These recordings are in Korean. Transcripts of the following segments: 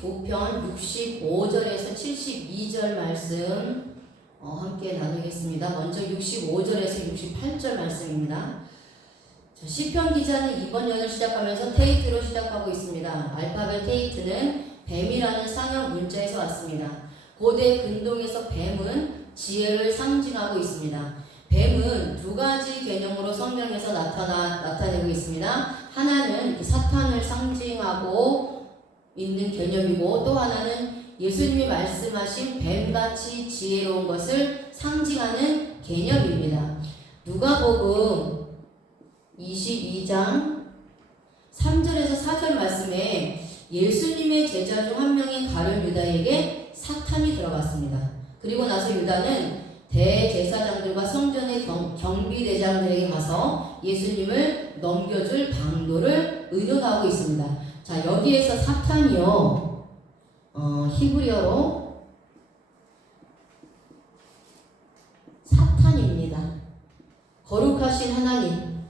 119편 65절에서 72절 말씀 함께 나누겠습니다. 먼저 65절에서 68절 말씀입니다. 시편 기자는 이번 연을 시작하면서 테이트로 시작하고 있습니다. 알파벳 테이트는 뱀이라는 상형 문자에서 왔습니다. 고대 근동에서 뱀은 지혜를 상징하고 있습니다. 뱀은 두 가지 개념으로 성경에서 나타내고 있습니다. 하나는 사탄을 상징하고 있는 개념이고, 또 하나는 예수님이 말씀하신 뱀같이 지혜로운 것을 상징하는 개념입니다. 누가복음 22장 3절에서 4절 말씀에 예수님의 제자 중 한 명인 가룟 유다에게 사탄이 들어갔습니다. 그리고 나서 유다는 대제사장들과 성전의 경비대장들에게 가서 예수님을 넘겨줄 방도를 의논하고 있습니다. 자, 여기에서 사탄이요, 히브리어로 사탄입니다. 거룩하신 하나님과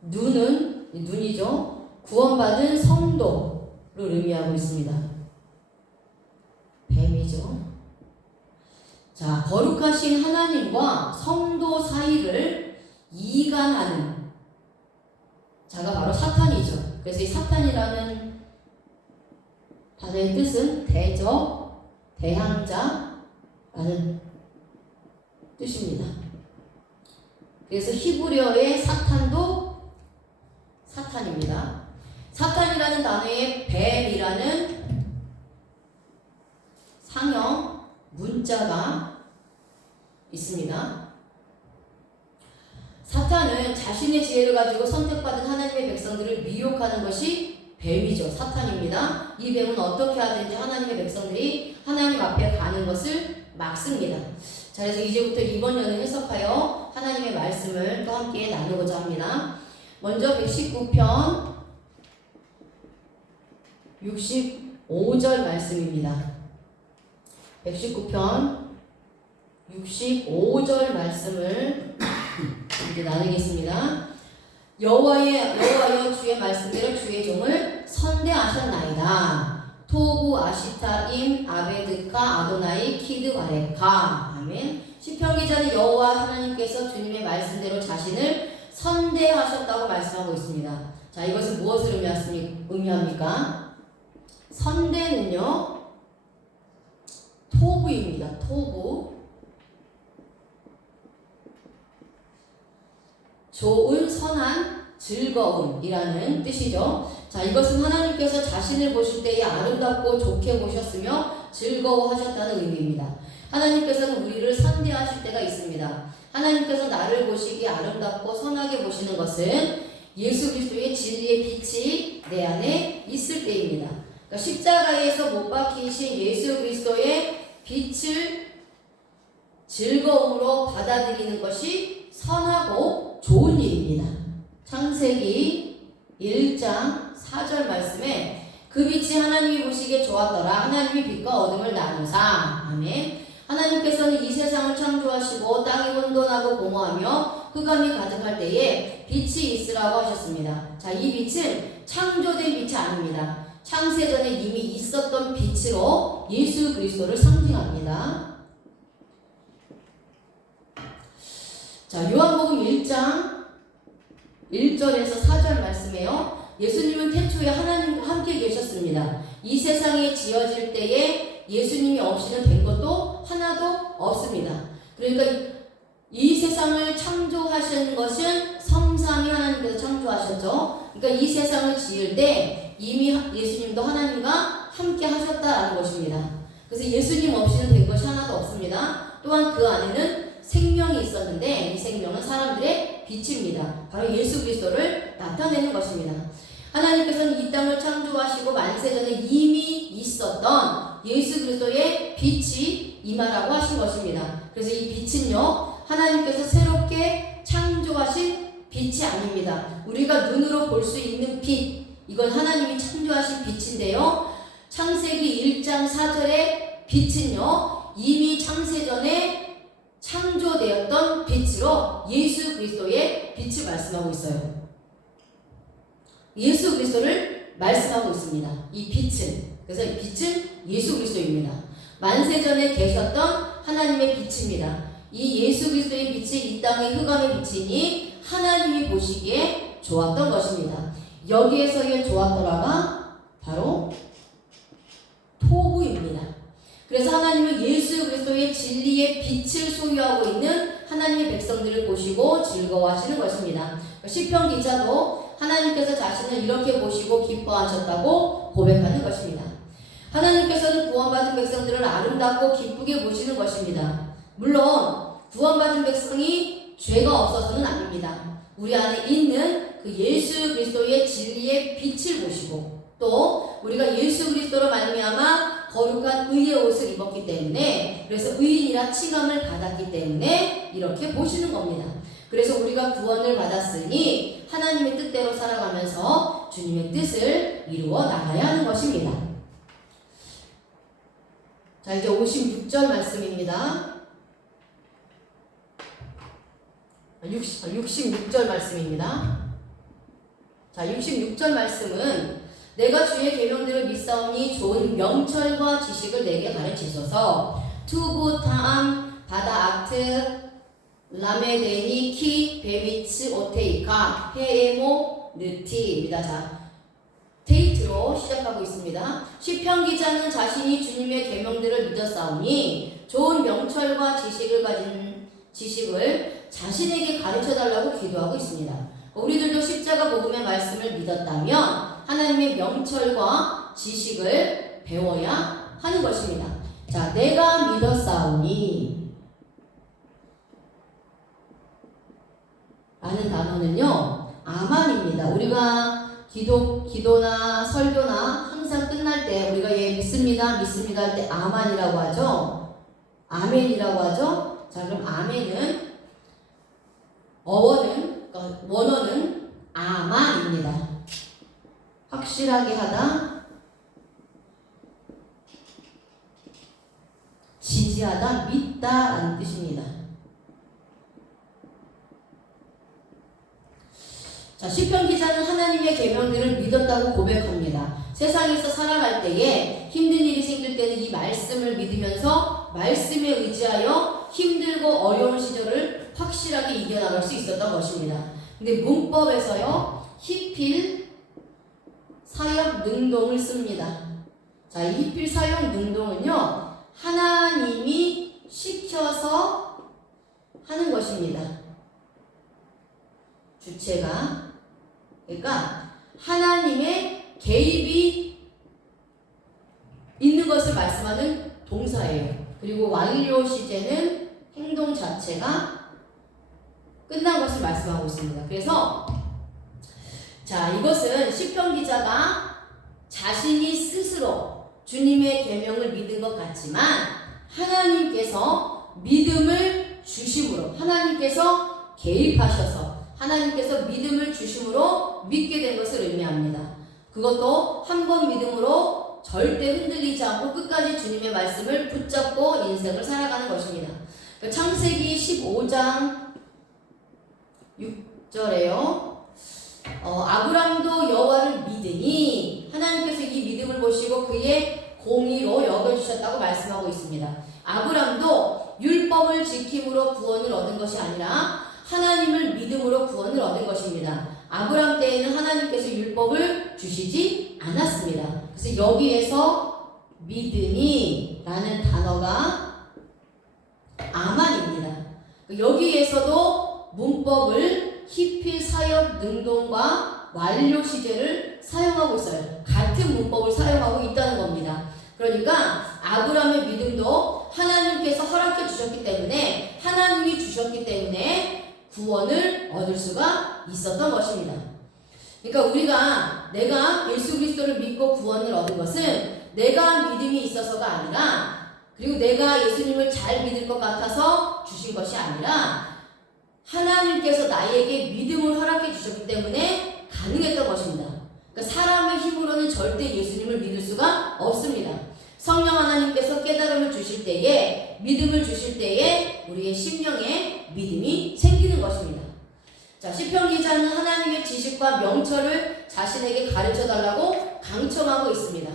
눈이죠. 구원받은 성도를 의미하고 있습니다. 뱀이죠. 자, 거룩하신 하나님과 성도 사이를 이간하는 자가 바로 사탄이죠. 그래서 이 사탄이라는 단어의 뜻은 대적, 대항자라는 뜻입니다. 그래서 히브리어의 사탄도 사탄입니다. 사탄이라는 단어에 뱀이라는 상형 문자가 있습니다. 사탄은 자신의 지혜를 가지고 선택받은 하나님의 백성들을 미혹하는 것이 뱀이죠. 사탄입니다. 이 뱀은 어떻게 하든지 하나님의 백성들이 하나님 앞에 가는 것을 막습니다. 자, 그래서 이제부터 이번 연을 해석하여 하나님의 말씀을 또 함께 나누고자 합니다. 먼저 119편 65절 말씀입니다. 119편 65절 말씀을 이제 나누겠습니다. 여호와여 주의 말씀대로 주의 종을 선대하셨나이다. 토부 아시타임 아베드카 아도나이 키드바레카. 아멘. 시편 기자는 여호와 하나님께서 주님의 말씀대로 자신을 선대하셨다고 말씀하고 있습니다. 자, 이것은 무엇을 의미합니까? 선대는요, 토부입니다. 토부. 좋은, 선한, 즐거움이라는 뜻이죠. 자, 이것은 하나님께서 자신을 보실 때에 아름답고 좋게 보셨으며 즐거워하셨다는 의미입니다. 하나님께서는 우리를 선대하실 때가 있습니다. 하나님께서 나를 보시기에 아름답고 선하게 보시는 것은 예수 그리스도의 진리의 빛이 내 안에 있을 때입니다. 그러니까 십자가에서 못 박히신 예수 그리스도의 빛을 즐거움으로 받아들이는 것이 선하고 좋은 일입니다. 창세기 1장 4절 말씀에 그 빛이 하나님이 보시기에 좋았더라. 하나님이 빛과 어둠을 나누사. 아멘. 하나님께서는 이 세상을 창조하시고 땅이 혼돈하고 공허하며 흑암이 가득할 때에 빛이 있으라고 하셨습니다. 자, 이 빛은 창조된 빛이 아닙니다. 창세전에 이미 있었던 빛으로 예수 그리스도를 상징합니다. 자, 요한복음 1장 1절에서 4절 말씀에요. 예수님은 태초에 하나님과 함께 계셨습니다. 이 세상이 지어질 때에 예수님이 없이는 된 것도 하나도 없습니다. 그러니까 이 세상을 창조하신 것은 성삼위 하나님께서 창조하셨죠. 그러니까 이 세상을 지을 때 이미 예수님도 하나님과 함께 하셨다라는 것입니다. 그래서 예수님 없이는 된 것이 하나도 없습니다. 또한 그 안에는 생명이 있었는데 이 생명은 사람들의 빛입니다. 바로 예수 그리스도를 나타내는 것입니다. 하나님께서는 이 땅을 창조하시고 만세전에 이미 있었던 예수 그리스도의 빛이 임하라고 하신 것입니다. 그래서 이 빛은요, 하나님께서 새롭게 창조하신 빛이 아닙니다. 우리가 눈으로 볼 수 있는 빛, 이건 하나님이 창조하신 빛인데요, 창세기 1장 4절의 빛은요, 이미 창세전에 창조되었던 빛으로 예수 그리스도의 빛을 말씀하고 있어요. 예수 그리스도를 말씀하고 있습니다. 이 빛은, 그래서 이 빛은 예수 그리스도입니다. 만세전에 계셨던 하나님의 빛입니다. 이 예수 그리스도의 빛이 이 땅의 흑암에 비치니 하나님이 보시기에 좋았던 것입니다. 여기에서의 좋았더라가 바로 토부입니다. 그래서 하나님은 예수 그리스도의 진리의 빛을 소유하고 있는 하나님의 백성들을 보시고 즐거워하시는 것입니다. 시편 기자도 하나님께서 자신을 이렇게 보시고 기뻐하셨다고 고백하는 것입니다. 하나님께서는 구원받은 백성들을 아름답고 기쁘게 보시는 것입니다. 물론 구원받은 백성이 죄가 없어서는 아닙니다. 우리 안에 있는 그 예수 그리스도의 진리의 빛을 보시고 또 우리가 예수 그리스도로 말미암아 거룩한 의의 옷을 입었기 때문에, 그래서 의인이라 칭함을 받았기 때문에 이렇게 보시는 겁니다. 그래서 우리가 구원을 받았으니 하나님의 뜻대로 살아가면서 주님의 뜻을 이루어 나가야 하는 것입니다. 자, 이제 56절 말씀입니다. 66절 말씀입니다. 자, 66절 말씀은 내가 주의 계명들을 믿사오니 좋은 명철과 지식을 내게 가르치소서. 투부 타암 바다 악트 라메데니 키 베미츠 오테이카 헤에모 느티입니다. 자, 데이트로 시작하고 있습니다. 시편 기자는 자신이 주님의 계명들을 믿었사오니 좋은 명철과 지식을 자신에게 가르쳐달라고 기도하고 있습니다. 우리들도 십자가 복음의 말씀을 믿었다면 하나님의 명철과 지식을 배워야 하는 것입니다. 자, 내가 믿었사오니 라는 단어는요, 아만입니다. 우리가 기도나 설교나 항상 끝날 때 우리가 믿습니다 할 때 아만이라고 하죠. 아멘이라고 하죠. 자, 그럼 아멘은 원어는 아만입니다. 확실하게 하다, 지지하다, 믿다 라는 뜻입니다. 자, 시편 기자는 하나님의 계명들을 믿었다고 고백합니다. 세상에서 살아갈 때에 힘든 일이 생길 때는 이 말씀을 믿으면서 말씀에 의지하여 힘들고 어려운 시절을 확실하게 이겨나갈 수 있었던 것입니다. 근데 문법에서요, 히필 사역 능동을 씁니다. 자, 이 히필 사역 능동은요, 하나님이 시켜서 하는 것입니다. 주체가, 그러니까 하나님의 개입이 있는 것을 말씀하는 동사예요. 그리고 완료 시제는 행동 자체가 끝난 것을 말씀하고 있습니다. 그래서 자, 이것은 시편 기자가 자신이 스스로 주님의 계명을 믿은 것 같지만 하나님께서 믿음을 주심으로, 하나님께서 개입하셔서 하나님께서 믿음을 주심으로 믿게 된 것을 의미합니다. 그것도 한 번 믿음으로 절대 흔들리지 않고 끝까지 주님의 말씀을 붙잡고 인생을 살아가는 것입니다. 창세기 15장 6절에요. 아브람도 여호와를 믿으니 하나님께서 이 믿음을 보시고 그의 공의로 여겨주셨다고 말씀하고 있습니다. 아브람도 율법을 지킴으로 구원을 얻은 것이 아니라 하나님을 믿음으로 구원을 얻은 것입니다. 아브람 때에는 하나님께서 율법을 주시지 않았습니다. 그래서 여기에서 믿으니 라는 단어가 아만입니다. 여기에서도 문법을 히필 사역 능동과 완료 시제를 사용하고 있어요. 같은 문법을 사용하고 있다는 겁니다. 그러니까 아브람의 믿음도 하나님께서 허락해 주셨기 때문에, 하나님이 주셨기 때문에 구원을 얻을 수가 있었던 것입니다. 그러니까 내가 예수 그리스도를 믿고 구원을 얻은 것은 내가 믿음이 있어서가 아니라, 그리고 내가 예수님을 잘 믿을 것 같아서 주신 것이 아니라 하나님께서 나에게 믿음을 허락해 주셨기 때문에 가능했던 것입니다. 그러니까 사람의 힘으로는 절대 예수님을 믿을 수가 없습니다. 성령 하나님께서 깨달음을 주실 때에, 믿음을 주실 때에 우리의 심령에 믿음이 생기는 것입니다. 자, 시편 기자는 하나님의 지식과 명철을 자신에게 가르쳐 달라고 강청하고 있습니다.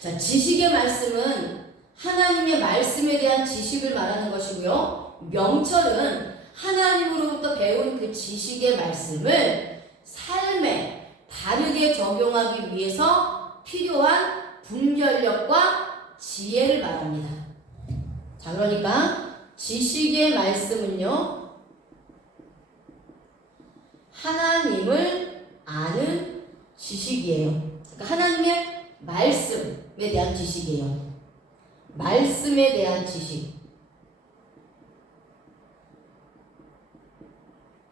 자, 지식의 말씀은 하나님의 말씀에 대한 지식을 말하는 것이고요. 명철은 하나님으로부터 배운 그 지식의 말씀을 삶에 바르게 적용하기 위해서 필요한 분별력과 지혜를 말합니다. 자, 그러니까 지식의 말씀은요, 하나님을 아는 지식이에요. 그러니까 하나님의 말씀에 대한 지식이에요. 말씀에 대한 지식.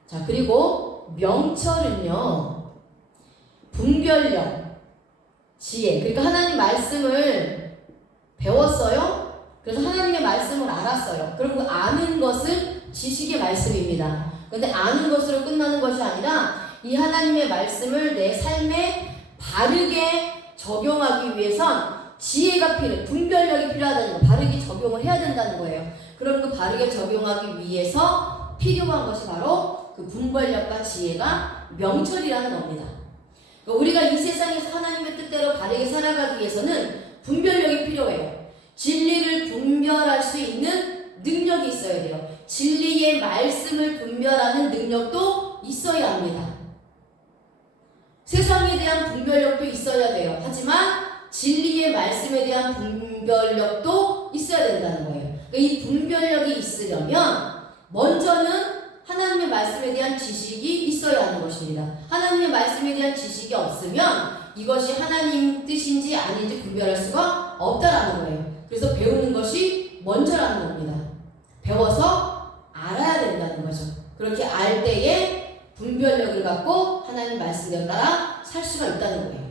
자, 그리고 명철은요, 분별력, 지혜. 그러니까 하나님 말씀을 배웠어요. 그래서 하나님의 말씀을 알았어요. 그럼 그 아는 것은 지식의 말씀입니다. 그런데 아는 것으로 끝나는 것이 아니라 이 하나님의 말씀을 내 삶에 바르게 적용하기 위해선 지혜가 필요해. 분별력이 필요하다는 거. 바르게 적용을 해야 된다는 거예요. 그럼 그 바르게 적용하기 위해서 필요한 것이 바로 그 분별력과 지혜가 명철이라는 겁니다. 그러니까 우리가 이 세상에서 하나님의 뜻대로 바르게 살아가기 위해서는 분별력이 필요해요. 진리를 분별할 수 있는 능력이 있어야 돼요. 진리의 말씀을 분별하는 능력도 있어야 합니다. 세상에 대한 분별력도 있어야 돼요. 하지만 진리의 말씀에 대한 분별력도 있어야 된다는 거예요. 그러니까 이 분별력이 있으려면 먼저는 하나님의 말씀에 대한 지식이 있어야 하는 것입니다. 하나님의 말씀에 대한 지식이 없으면 이것이 하나님 뜻인지 아닌지 분별할 수가 없다라는 거예요. 그래서 배우는 것이 먼저라는 겁니다. 배워서 알아야 된다는 거죠. 그렇게 알 때에 분별력을 갖고 하나님 말씀대로 따라 살 수가 있다는 거예요.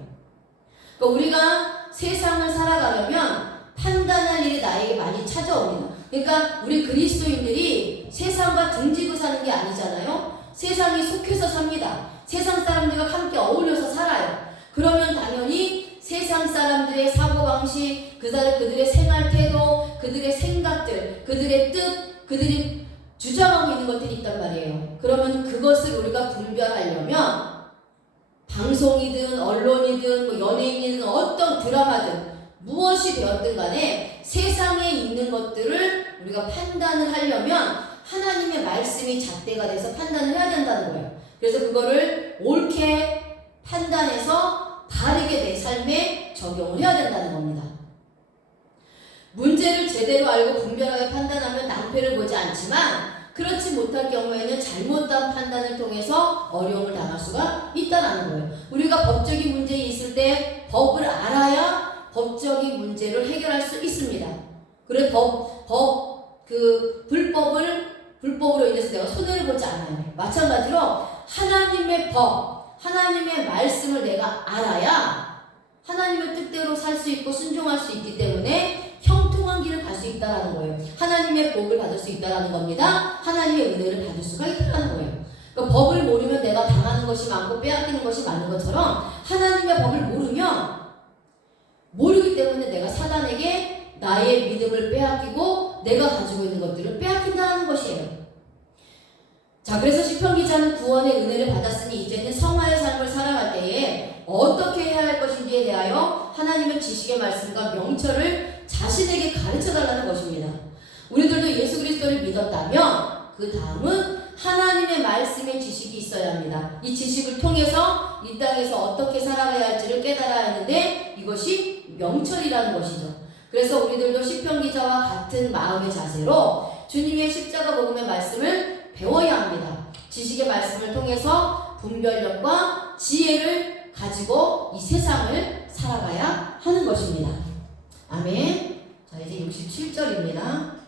그러니까 우리가 세상을 살아가려면 판단할 일이 나에게 많이 찾아옵니다. 그러니까 우리 그리스도인들이 세상과 등지고 사는 게 아니잖아요. 세상에 속해서 삽니다. 세상 사람들과 함께 어울려서 살아요. 그러면 당연히 세상 사람들의 사고방식, 그들의 생활 태도, 그들의 생각들, 그들의 뜻, 그들이 주장하고 있는 것들이 있단 말이에요. 그러면 그것을 우리가 분별하려면 방송이든 언론이든 연예인이든 어떤 드라마든 무엇이 되었든 간에 세상에 있는 것들을 우리가 판단을 하려면 하나님의 말씀이 잣대가 돼서 판단을 해야 된다는 거예요. 그래서 그거를 옳게 판단해서 바르게 내 삶에 적용을 해야 된다는 겁니다. 문제를 제대로 알고 분별하게 판단하면 낭패를 보지 않지만 그렇지 못할 경우에는 잘못된 판단을 통해서 어려움을 당할 수가 있다는 거예요. 우리가 법적인 문제에 있을 때 법을 알아야 법적인 문제를 해결할 수 있습니다. 그래 불법으로 인해서 내가 손해를 보지 않아요. 마찬가지로 하나님의 법, 하나님의 말씀을 내가 알아야 하나님의 뜻대로 살 수 있고 순종할 수 있기 때문에 형통한 길을 갈 수 있다는 거예요. 하나님의 복을 받을 수 있다는 겁니다. 하나님의 은혜를 받을 수가 있다는 거예요. 그러니까 법을 모르면 내가 당하는 것이 많고 빼앗기는 것이 많은 것처럼 하나님의 법을 모르기 때문에 내가 사단에게 나의 믿음을 빼앗기고 내가 가지고 있는 것들을 빼앗긴다는 것이에요. 자, 그래서 시편 기자는 구원의 은혜를 받았으니 이제는 성화의 삶을 살아갈 때에 어떻게 해야 할 것인지에 대하여 하나님의 지식의 말씀과 명철을 자신에게 가르쳐달라는 것입니다. 우리들도 예수 그리스도를 믿었다면 그 다음은 하나님의 말씀의 지식이 있어야 합니다. 이 지식을 통해서 이 땅에서 어떻게 살아가야 할지를 깨달아야 하는데 이것이 명철이라는 것이죠. 그래서 우리들도 시편 기자와 같은 마음의 자세로 주님의 십자가 복음의 말씀을 배워야 합니다. 지식의 말씀을 통해서 분별력과 지혜를 가지고 이 세상을 살아가야 하는 것입니다. 아멘. 자, 이제 67절입니다.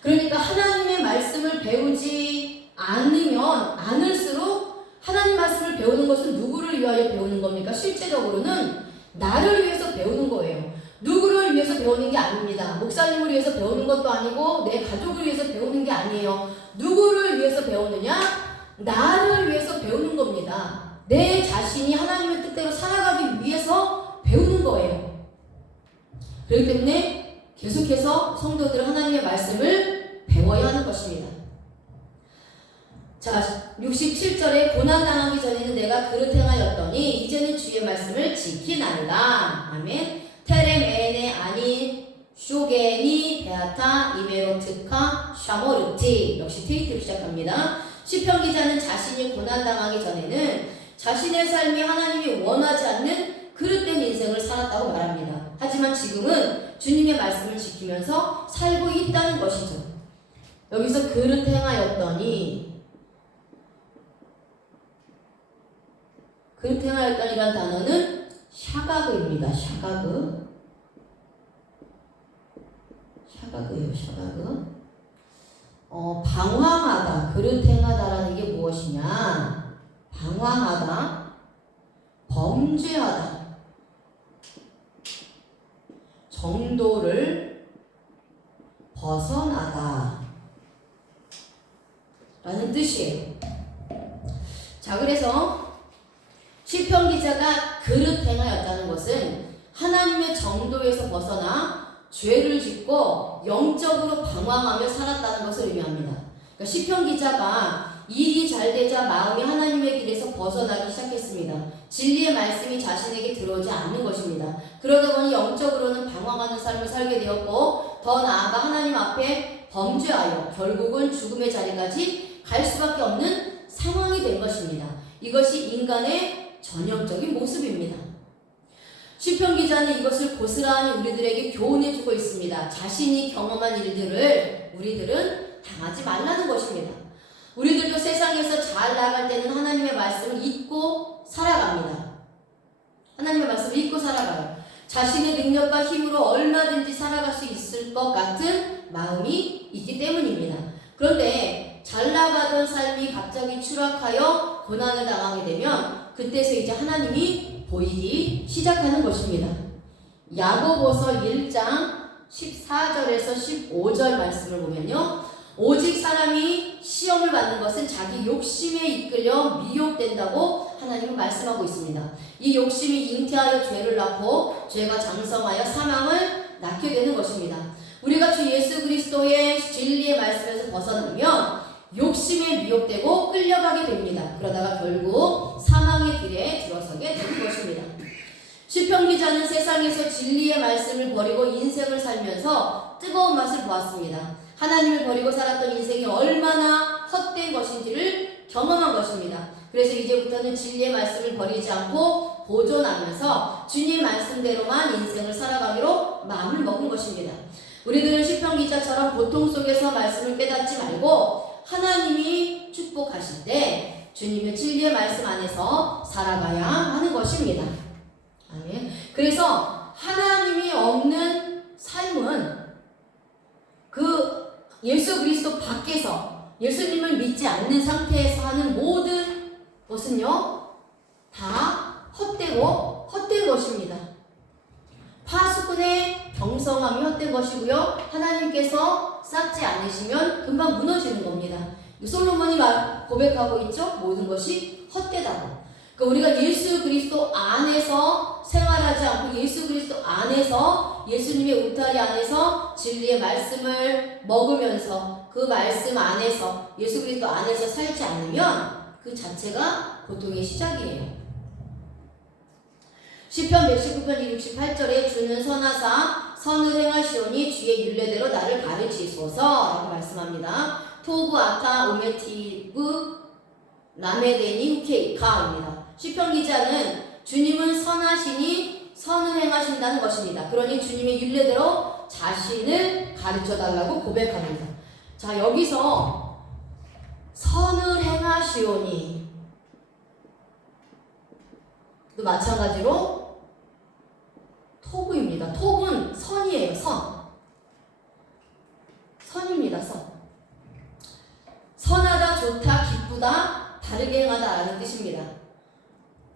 그러니까 하나님의 말씀을 배우지 않을수록 하나님 말씀을 배우는 것은 누구를 위하여 배우는 겁니까? 실제적으로는 나를 위해서 배우는 거예요. 누구를 위해서 배우는 게 아닙니다. 목사님을 위해서 배우는 것도 아니고 내 가족을 위해서 배우는 게 아니에요. 누구를 위해서 배우느냐? 나를 위해서 배우는 겁니다. 내 자신이 하나님의 뜻대로 살아가기 위해서 배우는 거예요. 그렇기 때문에 계속해서 성도들은 하나님의 말씀을 배워야 하는 것입니다. 자, 67절에 고난당하기 전에는 내가 그릇 행하였더니 이제는 주의 말씀을 지키나이다. 아멘. 테레메네 아닌 쇼게니 베아타 이메로트카 샤모르티. 역시 테이트로 시작합니다. 시편 기자는 자신이 고난당하기 전에는 자신의 삶이 하나님이 원하지 않는 그릇된 인생을 살았다고 말합니다. 하지만 지금은 주님의 말씀을 지키면서 살고 있다는 것이죠. 여기서 그릇 행하였더니, 그릇 행하였더니란 단어는 샤가그입니다. 샤가그. 샤가그예요. 샤가그. 방황하다, 그릇 행하다라는 게 무엇이냐? 방황하다, 범죄하다, 정도를 벗어나다 라는 뜻이에요. 자, 그래서 시편 기자가 그릇 행하였다는 것은 하나님의 정도에서 벗어나 죄를 짓고 영적으로 방황하며 살았다는 것을 의미합니다. 그러니까 시편 기자가 일이 잘 되자 마음이 하나님의 길에서 벗어나기 시작했습니다. 진리의 말씀이 자신에게 들어오지 않는 것입니다. 그러다 보니 영적으로는 방황하는 삶을 살게 되었고, 더 나아가 하나님 앞에 범죄하여 결국은 죽음의 자리까지 갈 수밖에 없는 상황이 된 것입니다. 이것이 인간의 전형적인 모습입니다. 시편 기자는 이것을 고스란히 우리들에게 교훈해주고 있습니다. 자신이 경험한 일들을 우리들은 당하지 말라는 것입니다. 우리들도 세상에서 잘 나갈 때는 하나님의 말씀을 잊고 살아갑니다. 하나님의 말씀을 잊고 살아가요. 자신의 능력과 힘으로 얼마든지 살아갈 수 있을 것 같은 마음이 있기 때문입니다. 그런데 잘 나가던 삶이 갑자기 추락하여 고난을 당하게 되면 그때서 이제 하나님이 보이기 시작하는 것입니다. 야고보서 1장 14절에서 15절 말씀을 보면요. 오직 사람이 시험을 받는 것은 자기 욕심에 이끌려 미혹된다고 하나님은 말씀하고 있습니다. 이 욕심이 잉태하여 죄를 낳고 죄가 장성하여 사망을 낳게 되는 것입니다. 우리가 주 예수 그리스도의 진리의 말씀에서 벗어나면 욕심에 미혹되고 끌려가게 됩니다. 그러다가 결국 사망의 길에 들어서게 되는 것입니다. 시편 기자는 세상에서 진리의 말씀을 버리고 인생을 살면서 뜨거운 맛을 보았습니다. 하나님을 버리고 살았던 인생이 얼마나 헛된 것인지를 경험한 것입니다. 그래서 이제부터는 진리의 말씀을 버리지 않고 보존하면서 주님 말씀대로만 인생을 살아가기로 마음을 먹은 것입니다. 우리들은 시편 기자처럼 고통 속에서 말씀을 깨닫지 말고 하나님이 축복하실 때 주님의 진리의 말씀 안에서 살아가야 하는 것입니다. 아멘. 그래서 하나님이 없는 삶은 그 예수 그리스도 밖에서 예수님을 믿지 않는 상태에서 하는 모든 것은요 다 헛되고 헛된 것입니다. 파수꾼의 경성함이 헛된 것이고요. 하나님께서 쌓지 않으시면 금방 무너지는 겁니다. 솔로몬이 고백하고 있죠. 모든 것이 헛되다고. 그러니까 우리가 예수 그리스도 안에서 생활하지 않고 예수 그리스도 안에서 예수님의 울타리 안에서 진리의 말씀을 먹으면서 그 말씀 안에서 예수 그리스도 안에서 살지 않으면 그 자체가 고통의 시작이에요. 시편 119편 68절에 주는 선하사 선을 행하시오니 주의 율례대로 나를 가르치소서 라고 말씀합니다. 토브 아타 오메티브 라메데니 후케이카입니다. 시편 기자는 주님은 선하시니 선을 행하신다는 것입니다. 그러니 주님의 율례대로 자신을 가르쳐달라고 고백합니다. 자, 여기서 선을 행하시오니 또 마찬가지로 토브입니다. 토브는 선이에요. 선입니다. 선하다, 좋다, 기쁘다, 바르게 행하다라는 뜻입니다.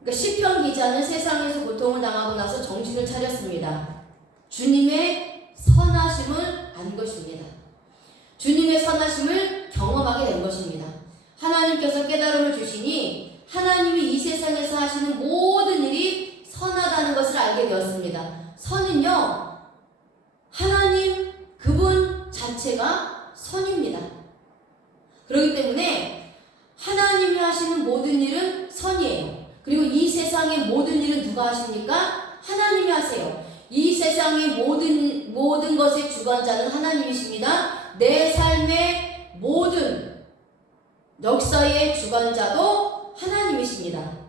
그러니까 시편 기자는 세상에서 고통을 당하고 나서 정신을 차렸습니다. 주님의 선하심을 안 것입니다. 주님의 선하심을 경험하게 된 것입니다. 하나님께서 깨달음을 주시니 하나님이 이 세상에서 하시는 모든 일이 선하다는 것을 알게 되었습니다. 선은요, 하나님 그분 자체가 선입니다. 그렇기 때문에 하시는 모든 일은 선이에요. 그리고 이 세상의 모든 일은 누가 하십니까? 하나님이 하세요. 이 세상의 모든 것의 주관자는 하나님이십니다. 내 삶의 모든 역사의 주관자도 하나님이십니다.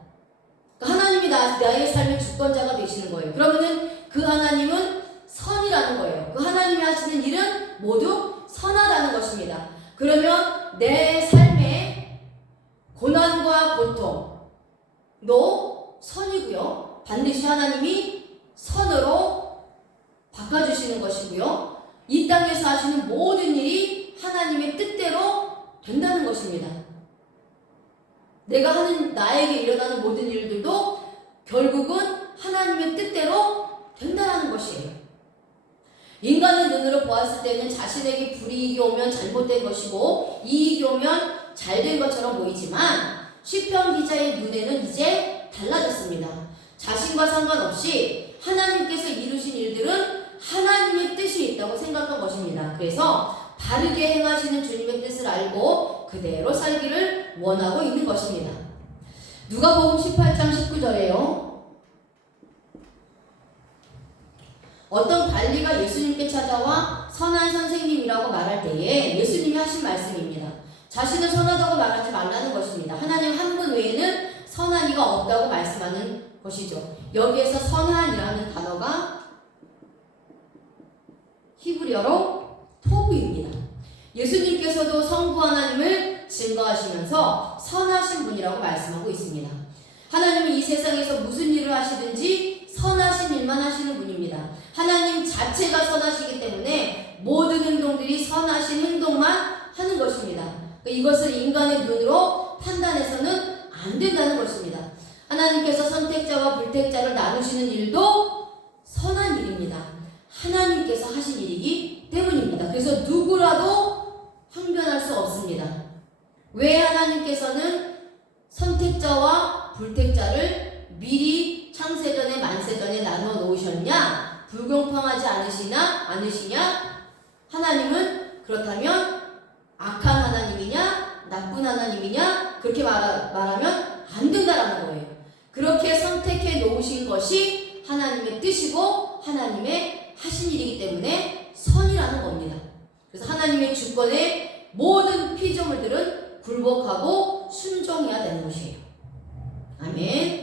하나님이 나의 삶의 주권자가 되시는 거예요. 그러면은 그 하나님은 선이라는 거예요. 그 하나님이 하시는 일은 모두 선하다는 것입니다. 그러면 내 삶의 고난과 고통도 선이고요. 반드시 하나님이 선으로 바꿔주시는 것이고요. 이 땅에서 하시는 모든 일이 하나님의 뜻대로 된다는 것입니다. 내가 하는 나에게 일어나는 모든 일들도 결국은 하나님의 뜻대로 된다는 것이에요. 인간의 눈으로 보았을 때는 자신에게 불이익이 오면 잘못된 것이고 이익이 오면 잘된 것처럼 보이지만 시편 기자의 눈에는 이제 달라졌습니다. 자신과 상관없이 하나님께서 이루신 일들은 하나님의 뜻이 있다고 생각한 것입니다. 그래서 바르게 행하시는 주님의 뜻을 알고 그대로 살기를 원하고 있는 것입니다. 누가복음 18장 19절에요. 어떤 관리가 예수님께 찾아와 선한 선생님이라고 말할 때에 예수님이 하신 말씀입니다. 자신을 선하다고 말하지 말라는 것입니다. 하나님 한 분 외에는 선한 이가 없다고 말씀하는 것이죠. 여기에서 선한이라는 단어가 히브리어로 토브입니다. 예수님께서도 성부 하나님을 증거하시면서 선하신 분이라고 말씀하고 있습니다. 하나님은 이 세상에서 무슨 일을 하시든지 선하신 일만 하시는 분입니다. 하나님 자체가 선하시기 때문에 모든 행동들이 선하신 행동만 하는 것입니다. 이것을 인간의 눈으로 판단해서는 안 된다는 것입니다. 하나님께서 선택자와 불택자를 나누시는 일도 선한 일입니다. 하나님께서 하신 일이기 때문입니다. 그래서 누구라도 항변할 수 없습니다. 왜 하나님께서는 선택자와 불택자를 미리 창세전에 만세전에 나누어 놓으셨냐? 불공평하지 않으시냐? 하나님은 그렇다면 악한 하나님이냐? 나쁜 하나님이냐? 그렇게 말하면 안 된다라는 거예요. 그렇게 선택해 놓으신 것이 하나님의 뜻이고 하나님의 하신 일이기 때문에 선이라는 겁니다. 그래서 하나님의 주권에 모든 피조물들은 굴복하고 순종해야 되는 것이에요. 아멘.